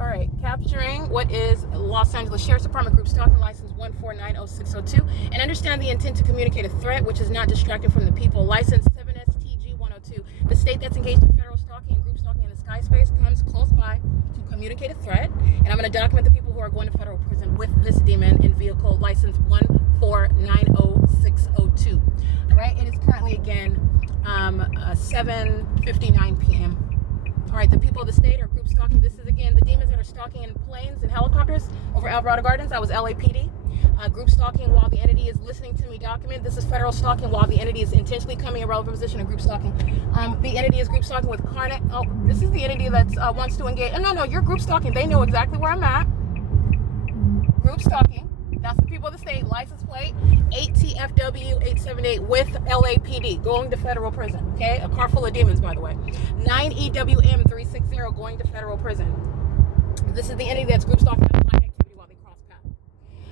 All right, capturing what is Los Angeles Sheriff's Department Group Stalking License 1490602, and understand the intent to communicate a threat which is not distracted from the people. License 7STG102. The state that's engaged in federal stalking and group stalking in the sky space comes close by to communicate a threat, and I'm going to document the people who are going to federal prison with this demon in vehicle license 1490602. All right, it is currently again 7:59 p.m. All right, the people of the state are group stalking. This is again the demons that are stalking in planes and helicopters over Alvarado Gardens. That was LAPD. Group stalking while the entity is listening to me document. This is federal stalking while the entity is intentionally coming in relevant position of group stalking. The entity is group stalking with carnage. Oh, this is the entity that wants to engage. No, you're group stalking. They know exactly where I'm at. Group stalking. That's the people of the state. License plate 8TFW878 with LAPD going to federal prison. Okay, a car full of demons, by the way. 9EWM360 going to federal prison. This is the entity that's group stalking light activity while they cross paths.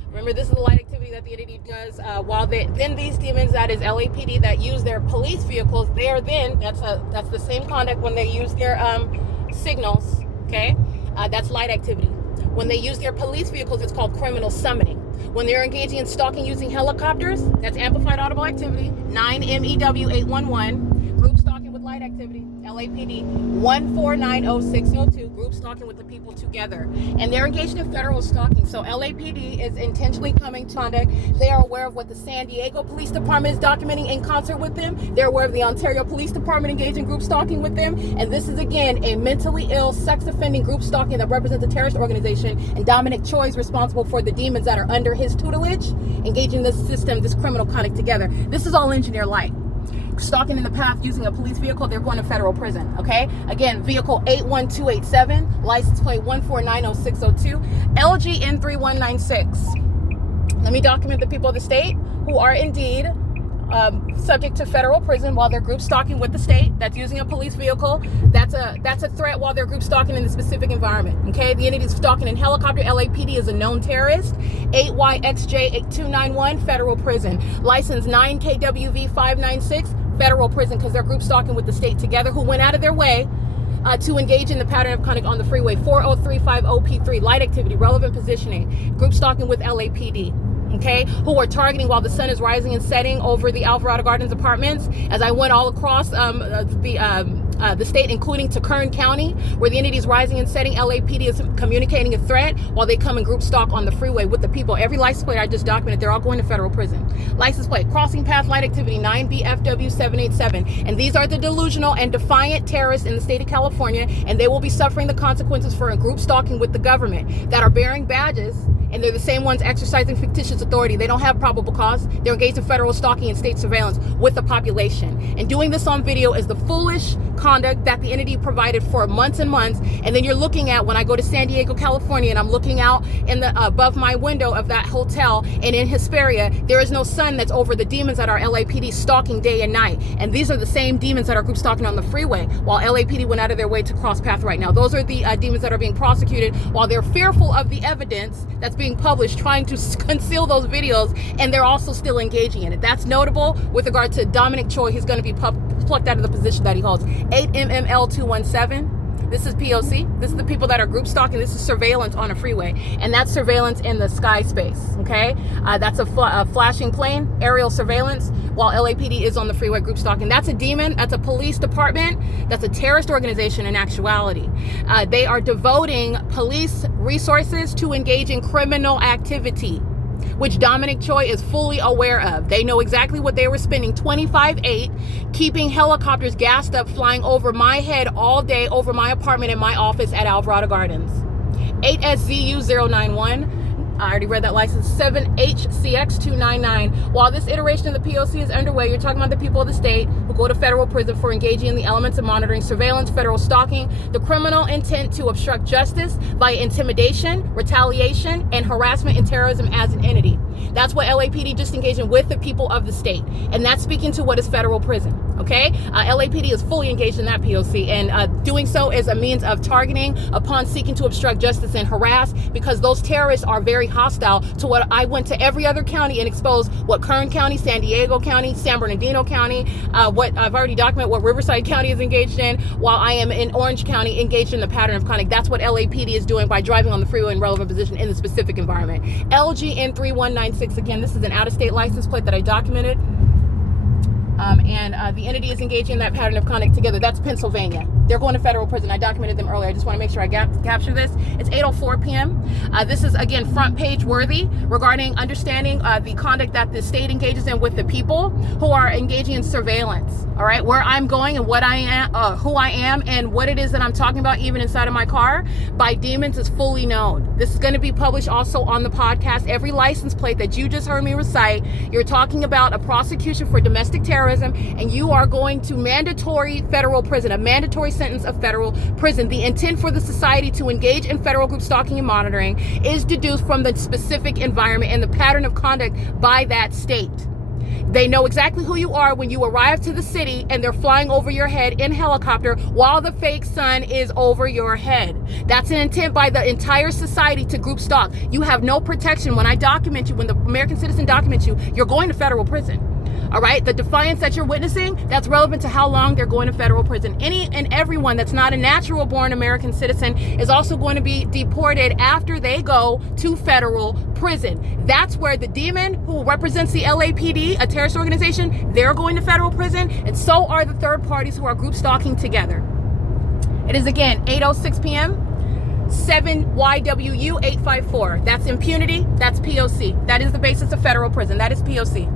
Remember, this is the light activity that the entity does while they. Then these demons, that is LAPD, that use their police vehicles. That's the same conduct when they use their signals. Okay, that's light activity. When they use their police vehicles, it's called criminal summoning. When they're engaging in stalking using helicopters, that's amplified audible activity. 9MEW811, group stalking with light activity. LAPD 1490602, group stalking with the people together. And they're engaged in federal stalking. So LAPD is intentionally coming to conduct. They are aware of what the San Diego Police Department is documenting in concert with them. They're aware of the Ontario Police Department engaged in group stalking with them. And this is, again, a mentally ill, sex-offending group stalking that represents a terrorist organization. And Dominic Choi is responsible for the demons that are under his tutelage, engaging this system, this criminal conduct together. This is all engineer light. Stalking in the path using a police vehicle, they're going to federal prison. Okay, again, vehicle 81287, license plate 1490602, LGN3196. Let me document the people of the state who are indeed subject to federal prison while they're group stalking with the state that's using a police vehicle. That's a threat while they're group stalking in the specific environment. Okay, the entity is stalking in helicopter. LAPD is a known terrorist. 8YXJ8291, federal prison. License 9KWV596, federal prison, because they're group stalking with the state together, who went out of their way to engage in the pattern of conduct on the freeway. 40350P3, light activity, relevant positioning, group stalking with LAPD. Okay, who are targeting while the sun is rising and setting over the Alvarado Gardens apartments. As I went all across the state, including to Kern County, where the entity is rising and setting, LAPD is communicating a threat while they come and group stalk on the freeway with the people. Every license plate I just documented, they're all going to federal prison. License plate, crossing path light activity 9BFW787. And these are the delusional and defiant terrorists in the state of California, and they will be suffering the consequences for a group stalking with the government that are bearing badges. And they're the same ones exercising fictitious authority. They don't have probable cause. They're engaged in federal stalking and state surveillance with the population. And doing this on video is the foolish conduct that the entity provided for months and months. And then you're looking at, when I go to San Diego, California, and I'm looking out in the above my window of that hotel, and in Hesperia, there is no sun that's over the demons that are LAPD stalking day and night. And these are the same demons that are group stalking on the freeway while LAPD went out of their way to cross path right now. Those are the demons that are being prosecuted while they're fearful of the evidence that's being published, trying to conceal those videos, and they're also still engaging in it. That's notable with regard to Dominic Choi. He's going to be plucked out of the position that he holds. 8MML217. This is P.O.C. This is the people that are group stalking. This is surveillance on a freeway, and that's surveillance in the sky space. Okay, that's a flashing plane, aerial surveillance, while LAPD is on the freeway group stalking. That's a demon. That's a police department. That's a terrorist organization in actuality. They are devoting police resources to engage in criminal activity, which Dominic Choi is fully aware of. They know exactly what they were spending 25/8, keeping helicopters gassed up, flying over my head all day, over my apartment and my office at Alvarado Gardens. 8SZU091, I already read that license, 7HCX299. While this iteration of the P.O.C. is underway, you're talking about the people of the state who go to federal prison for engaging in the elements of monitoring, surveillance, federal stalking, the criminal intent to obstruct justice via intimidation, retaliation, and harassment and terrorism as an entity. That's what LAPD just engaged in with the people of the state. And that's speaking to what is federal prison. Okay, LAPD is fully engaged in that POC, and doing so is a means of targeting upon seeking to obstruct justice and harass, because those terrorists are very hostile to what I went to every other county and exposed what Kern County, San Diego County, San Bernardino County, what I've already documented what Riverside County is engaged in, while I am in Orange County engaged in the pattern of conduct. That's what LAPD is doing by driving on the freeway in relevant position in the specific environment. LGN 3196, again, this is an out-of-state license plate that I documented. And the entity is engaging in that pattern of conduct together. That's Pennsylvania. They're going to federal prison. I documented them earlier. I just want to make sure I capture this. It's 8:04 p.m. This is, again, front page worthy regarding understanding the conduct that the state engages in with the people who are engaging in surveillance. All right, where I'm going and what I am, who I am, and what it is that I'm talking about, even inside of my car, by demons is fully known. This is going to be published also on the podcast. Every license plate that you just heard me recite, you're talking about a prosecution for domestic terrorism, and you are going to mandatory federal prison, a mandatory sentence of federal prison. The intent for the society to engage in federal group stalking and monitoring is deduced from the specific environment and the pattern of conduct by that state. They know exactly who you are when you arrive to the city and they're flying over your head in helicopter while the fake sun is over your head. That's an intent by the entire society to group stalk. You have no protection. When I document you, when the American citizen documents you, you're going to federal prison. All right, the defiance that you're witnessing, that's relevant to how long they're going to federal prison. Any and everyone that's not a natural born American citizen is also going to be deported after they go to federal prison. That's where the demon who represents the LAPD, a terrorist organization, they're going to federal prison, and so are the third parties who are group stalking together. It is, again, 8:06 p.m. 7YWU 854. That's impunity. That's P.O.C. That is the basis of federal prison. That is P.O.C.